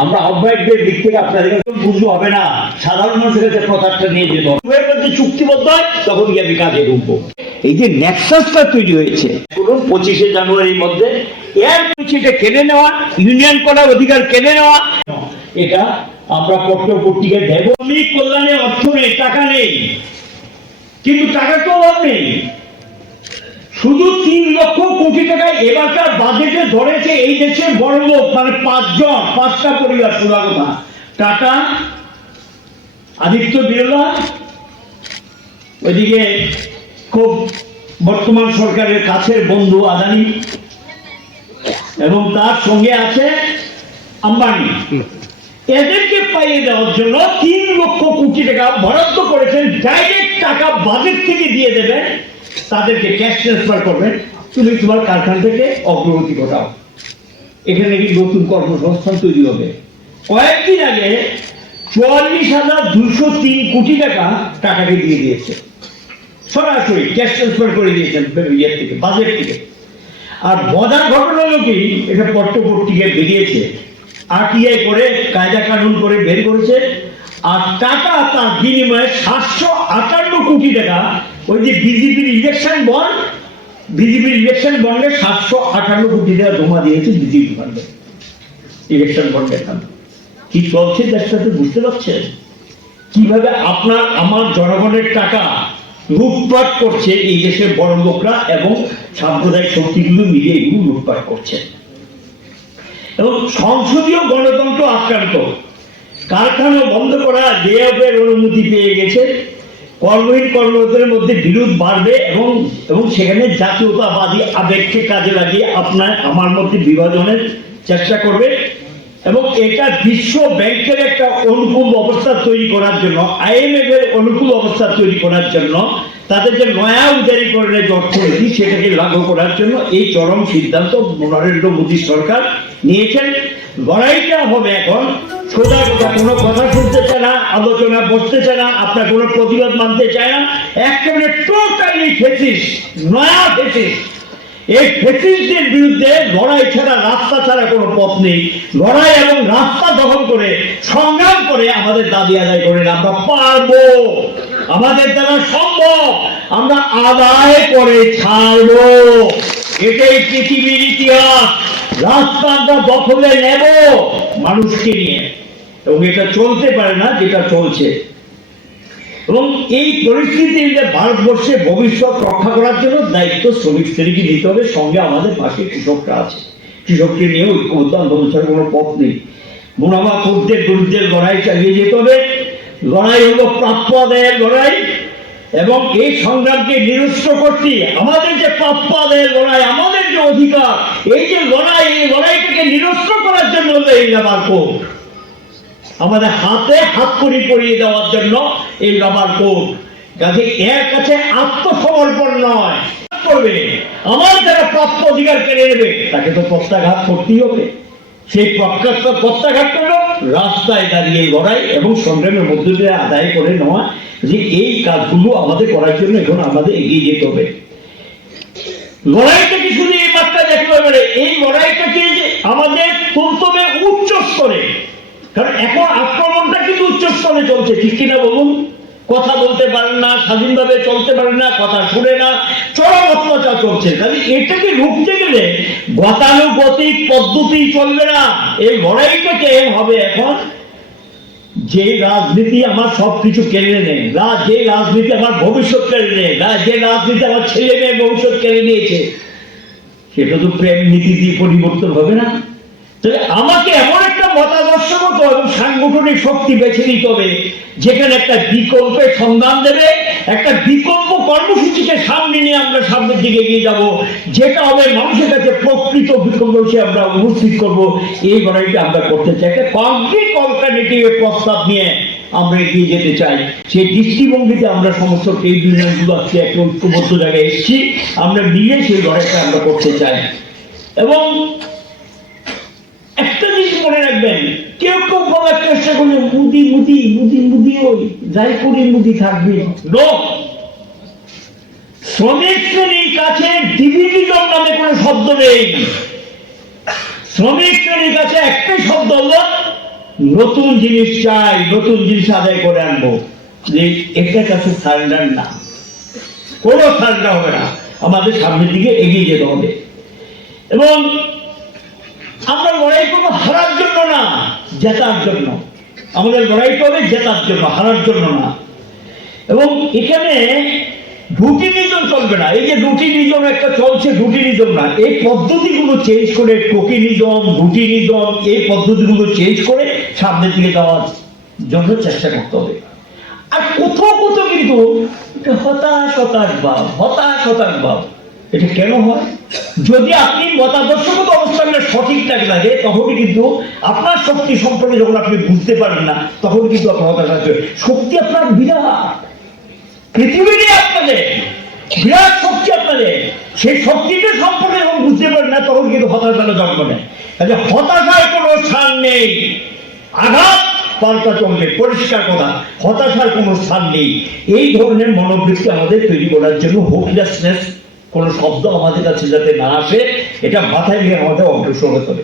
আমরা আহ্বায়কদের দিক থেকে আপনাদের বুঝতে হবে না, সাধারণ মানুষের কাছে কথাটা নিয়ে যেতে হবে, চুক্তিবদ্ধ হয় তখন গিয়ে আমি কাজে ঢুকবো। এই যে নেক্সাসটা তৈরি হয়েছে 25শে জানুয়ারির মধ্যে এর পিছিয়ে কেড়ে নেওয়া, ইউনিয়ন করার অধিকার কেড়ে নেওয়া, এটা আমরা পত্রপত্রিকায় দেব। শ্রমিক কল্যাণে অর্থ নেই, টাকা নেই, কিন্তু টাকার তো অভাব নেই। শুধু 3 লক্ষ কোটি টাকা এবারকার বাজেটে ধরেছে এই দেশের বড় লোক, মানে 5টা পরিবার। শোনা কথা, টাটা, আদিত্য বিড়লা, ওইদিকে খুব বর্তমান সরকারের কাছের বন্ধু আদানি, এবং তার সঙ্গে আছে আম্বানি। এদেরকে পাইয়ে দেওয়ার জন্য 3 লক্ষ কোটি টাকা বরাদ্দ করেছেন। ডাইরেক্ট টাকা বাজেট থেকে দিয়ে দেবেন, তাদেরকে ক্যাশ ট্রান্সফার করবেন, তুমি তোমার কারখানা থেকে অগ্রগতি ঘটাও। এখানে কি নতুন কর্মসংস্থান তৈরি হবে। কয়েকদিন আগে 44,203 কোটি টাকা টাকাকে দিয়ে দিয়েছে, সরাসরি ক্যাশ ট্রান্সফার করে দিয়েছেন ইয়ের থেকে, বাজেট থেকে। আর মজার ঘটনা হলো কি, এটা পত্রপত্রিকায় বেরিয়েছে, আরটিআই করে কায়দা কানুন করে বের করেছে। আর টাকা তার বিনিময়ে 758 কোটি টাকা ওই যে বিজেপির ইলেকশন বন্ড, বিজেপির ইলেকশন বন্ডে 758 কোটি টাকা জমা দিয়েছে বিজেপি ফান্ডে, ইলেকশন বন্ডের নামে। কি চলছে দেশটাতে বুঝতে পারছেন? কিভাবে আপনার আমার জনগণের টাকা লুটপাট করছে এই দেশের বড় লোকরা এবং সাম্প্রদায়িক শক্তিগুলো মিলে এগুলো লুটপাট করছে। এবং সংসদীয় গণতন্ত্র আক্রান্ত। কারখানা বন্ধ করা লেআউটের অনুমতি পেয়ে গেছে, কর্মহীন কর্মরতদের মধ্যে বিরোধ বাড়বে এবং সেখানে জাতীয়তাবাদী আবেগকে কাজে লাগিয়ে আপনার আমার মধ্যে বিভাজনের চেষ্টা করবে। এবং এটা বিশ্ব ব্যাংকের একটা অনুকূল অবস্থা তৈরি করার জন্য, IMF এর অনুকূল অবস্থা তৈরি করার জন্য, তাদের যে নয়া উদারীকরণের অর্থনীতি সেটাকে লাগু করার জন্য এই চরম সিদ্ধান্ত নরেন্দ্র মোদী সরকার নিয়েছেন। লড়াইটা হবে এখন সোজা কথা, কোনো কথা শুনতে চায় না, আলোচনা বসতে চায় না, আপনার কোনো প্রতিবাদ মানতে চায় না, একেবারে টোটালি ফেসিস্ট, নয়া ফেসিস্ট। এই ফেসিস্টদের বিরুদ্ধে লড়াই ছাড়া, রাস্তা ছাড়া কোনো পথ নেই। লড়াই এবং রাস্তা দখল করে সংগ্রাম করে আমাদের দাবি আদায় করেন, আমরা পারবো, আমাদের দ্বারা সম্ভব, আমরা আদায় করে ছাড়বো। এটাই পৃথিবীর ইতিহাস। রাস্তা আমরা দখলে নেব মানুষকে নিয়ে, এবং এটা চলতে পারে না যেটা চলছে। এবং এই পরিস্থিতিতে ভারতবর্ষের ভবিষ্যৎ রক্ষা করার জন্য দায়িত্ব শ্রমিক শ্রেণীকে নিতে হবে। সঙ্গে আমাদের পাশে কৃষকরা আছে, কৃষককে নিয়ে ঐক্যবদ্ধ আন্দোলন ছাড়া কোনো পথ নেই। মুনাফাখোরদের বিরুদ্ধে লড়াই চালিয়ে যেতে হবে। লড়াই হলো প্রাপ্য আদায়ের লড়াই, এবং এই সংগ্রামকে নিরস্ত করতে আমাদের যে প্রাপ্য আদায়ের লড়াই, আমাদের যে অধিকার, এই যে লড়াই, এই লড়াইটাকে নিরস্ত করার জন্য হলো এই লেবার কোড। আমাদের হাতে হাত কড়ি পরিয়ে দেওয়ার জন্য এই লেবার কোড। কাজে এর কাছে আত্মসমর্পণ নয়, করবে আমার যারা প্রাপ্য অধিকার কেড়ে নেবে তাকে তো প্রত্যাঘাত করতেই হবে। সেই প্রত্যাঘাত করলো রাস্তায় দাঁড়িয়ে লড়াই এবং সংগ্রামের মধ্য দিয়ে আদায় করে নেওয়া, যে এই কাজগুলো আমাদের করার জন্য এখন আমাদের এগিয়ে যেতে হবে। লড়াইটাকে শুধু এই মাত্রা দেখতে হবে, এই লড়াইটাকে আমাদের তুলতে হবে উচ্চ স্তরে। কারণ এখন আক্রমণটা কিন্তু উচ্চ স্তরে চলছে, ঠিক কিনা বলুন? কথা বলতে পারেন না, স্বাধীনভাবে চলতে পারেন না, কথা শুনে না, চরম অত্যাচার চলছে। তাহলে এটাকে রুখতে গেলে গতানুগতিক পদ্ধতি চলবে না। এই লড়াইটাকে হবে এখন যে রাজনীতি আমার সবকিছু কেড়ে নেয়, যে রাজনীতি আমার ভবিষ্যৎ কেড়ে নেয়, যে রাজনীতি আমার ছেলে মেয়ের ভবিষ্যৎ কেড়ে নিয়েছে, সেটা তো প্রেম নীতি দিয়ে পরিবর্তন হবে না। তাহলে আমাকে এমন একটা মতাদর্শগত এবং সাংগঠনিক শক্তি বেছে নিতে হবে যেখানে একটা বিকল্পের সন্ধান দেবে, একটা বিকল্প কর্মসূচিকে সামনে নিয়ে আমরা সামনের দিকে এগিয়ে যাব, যেটা হবে মানুষের কাছে প্রকৃত বিকল্প হিসেবে আমরা উপস্থিত করব। এই লড়াইটা আমরা করতে চাই, একটা কংক্রিট অল্টারনেটিভের প্রস্তাব নিয়ে আমরা এগিয়ে যেতে চাই। সেই দৃষ্টিভঙ্গিতে আমরা সমস্ত ট্রেড ইউনিয়নগুলো আজকে একটা ঐক্যবদ্ধ জায়গায় এসেছি, আমরা মিলে সেই লড়াইটা আমরা করতে চাই। এবং একটা জিনিস মনে রাখবেন, কেউ কেউ বলার চেষ্টা করলে মুদি মুদি মুদি মুদি, ওই যাই করি মুদি থাকবে। শ্রমিক শ্রেণীর কাছে ডিভিডিজম নামে কোনো শব্দ নেই। শ্রমিক শ্রেণীর কাছে একটাই শব্দ হলো নতুন জিনিস চাই, নতুন জিনিস আদায় করে আনবো, যে একটা কাছে সারেন্ডার না, কোনো সারেন্ডার হবে না, আমাদের সামনের দিকে এগিয়ে যেতে হবে। এবং আমরা লড়াই করবো হারার জন্য না, জেতার জন্য। আমাদের লড়াই হবে জেতার জন্য, হারার জন্য না। এবং এখানে রুটিনিজম চলবে না। এই যে রুটিনিজম একটা চলছে, রুটিনিজম না, এই পদ্ধতিগুলো চেঞ্জ করে, টোকেনিজম, রুটিনিজম, এই পদ্ধতিগুলো চেঞ্জ করে সামনের দিকে যাওয়ার জন্য চেষ্টা করতে হবে। আর কোথাও কোথাও কিন্তু হতাশ ভাব, এটা কেন হয়? যদি আপনি মতাদর্শগত অবস্থানটা সঠিক থাকে, তখনই কিন্তু আপনার শক্তি সম্পর্কে যখন আপনি বুঝতে পারেন না, তখন কিন্তু আপনার হতাশ আসবে। শক্তি আপনার বিরাট, পৃথিবীতে আপনাদের বিরাট শক্তি আপনাদের, সেই শক্তিটা সম্পর্কে যখন বুঝতে পারেন না, তখন কিন্তু হতাশার জন্ম নেয়। কাজে হতাশার কোনো স্থান নেই। আঘাত পাল্টা চলবে, পরিষ্কার কথা, হতাশার কোনো স্থান নেই। এই ধরনের মনোবৃত্তি আমাদের তৈরি করার জন্য হোপলেসনেস কোন শব্দ আমাদের কাছে যাতে না আসে, এটা মাথায় নিয়ে আমাদের অগ্রসর হতে হবে।